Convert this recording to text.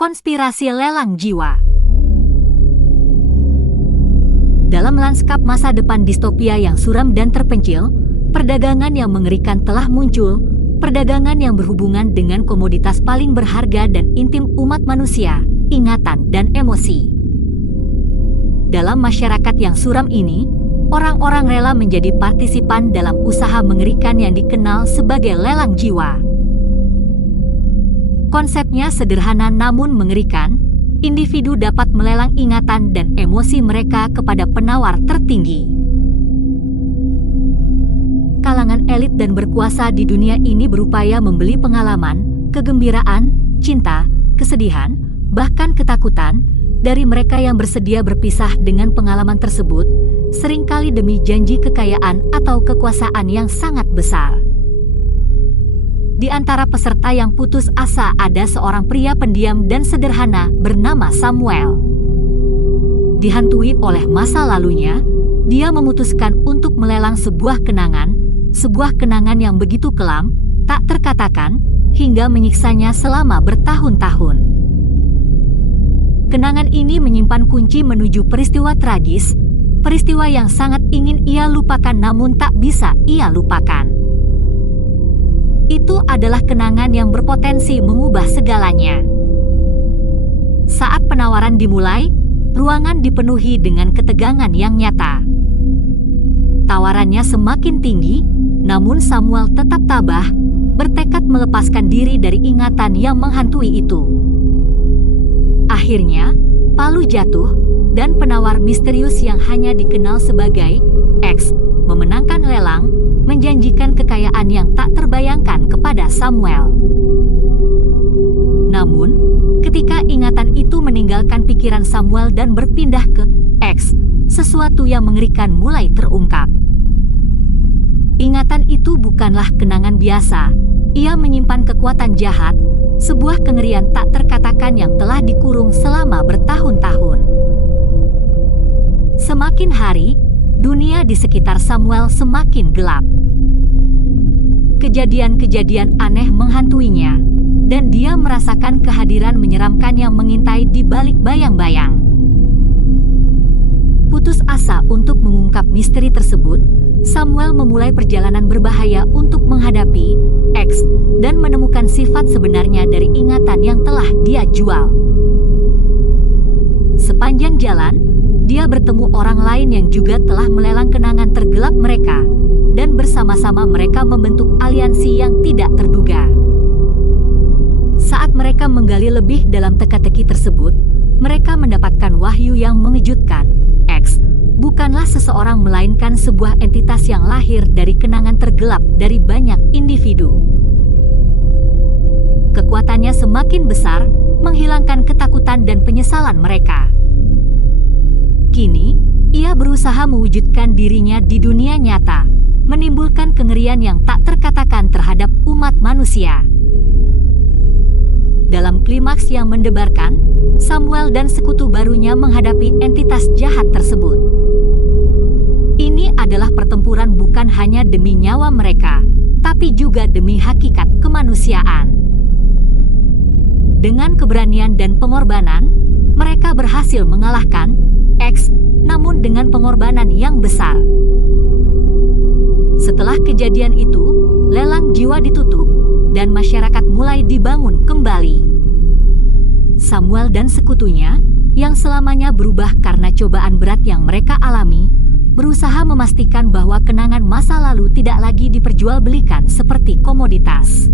Konspirasi lelang jiwa. Dalam lanskap masa depan distopia yang suram dan terpencil, perdagangan yang mengerikan telah muncul, perdagangan yang berhubungan dengan komoditas paling berharga dan intim umat manusia, ingatan dan emosi. Dalam masyarakat yang suram ini, orang-orang rela menjadi partisipan dalam usaha mengerikan yang dikenal sebagai lelang jiwa. Konsepnya sederhana namun mengerikan. Individu dapat melelang ingatan dan emosi mereka kepada penawar tertinggi. Kalangan elit dan berkuasa di dunia ini berupaya membeli pengalaman, kegembiraan, cinta, kesedihan, bahkan ketakutan dari mereka yang bersedia berpisah dengan pengalaman tersebut, seringkali demi janji kekayaan atau kekuasaan yang sangat besar. Di antara peserta yang putus asa ada seorang pria pendiam dan sederhana bernama Samuel. Dihantui oleh masa lalunya, dia memutuskan untuk melelang sebuah kenangan yang begitu kelam, tak terkatakan, hingga menyiksanya selama bertahun-tahun. Kenangan ini menyimpan kunci menuju peristiwa tragis, peristiwa yang sangat ingin ia lupakan namun tak bisa ia lupakan. Itu adalah kenangan yang berpotensi mengubah segalanya. Saat penawaran dimulai, ruangan dipenuhi dengan ketegangan yang nyata. Tawarannya semakin tinggi, namun Samuel tetap tabah, bertekad melepaskan diri dari ingatan yang menghantui itu. Akhirnya, palu jatuh, dan penawar misterius yang hanya dikenal sebagai X memenangkan lelang, menjanjikan kekayaan yang tak terbayangkan kepada Samuel. Namun, ketika ingatan itu meninggalkan pikiran Samuel dan berpindah ke X, sesuatu yang mengerikan mulai terungkap. Ingatan itu bukanlah kenangan biasa, ia menyimpan kekuatan jahat, sebuah kengerian tak terkatakan yang telah dikurung selama bertahun-tahun. Semakin hari, dunia di sekitar Samuel semakin gelap. Kejadian-kejadian aneh menghantuinya, dan dia merasakan kehadiran menyeramkan yang mengintai di balik bayang-bayang. Putus asa untuk mengungkap misteri tersebut, Samuel memulai perjalanan berbahaya untuk menghadapi X dan menemukan sifat sebenarnya dari ingatan yang telah dia jual. Sepanjang jalan, dia bertemu orang lain yang juga telah melelang kenangan tergelap mereka, dan bersama-sama mereka membentuk aliansi yang tidak terduga. Saat mereka menggali lebih dalam teka-teki tersebut, mereka mendapatkan wahyu yang mengejutkan. X bukanlah seseorang melainkan sebuah entitas yang lahir dari kenangan tergelap dari banyak individu. Kekuatannya semakin besar, menghilangkan ketakutan dan penyesalan mereka. Kini, ia berusaha mewujudkan dirinya di dunia nyata, menimbulkan kengerian yang tak terkatakan terhadap umat manusia. Dalam klimaks yang mendebarkan, Samuel dan sekutu barunya menghadapi entitas jahat tersebut. Ini adalah pertempuran bukan hanya demi nyawa mereka, tapi juga demi hakikat kemanusiaan. Dengan keberanian dan pengorbanan, mereka berhasil mengalahkan X, namun dengan pengorbanan yang besar. Setelah kejadian itu, lelang jiwa ditutup, dan masyarakat mulai dibangun kembali. Samuel dan sekutunya, yang selamanya berubah karena cobaan berat yang mereka alami, berusaha memastikan bahwa kenangan masa lalu tidak lagi diperjualbelikan seperti komoditas.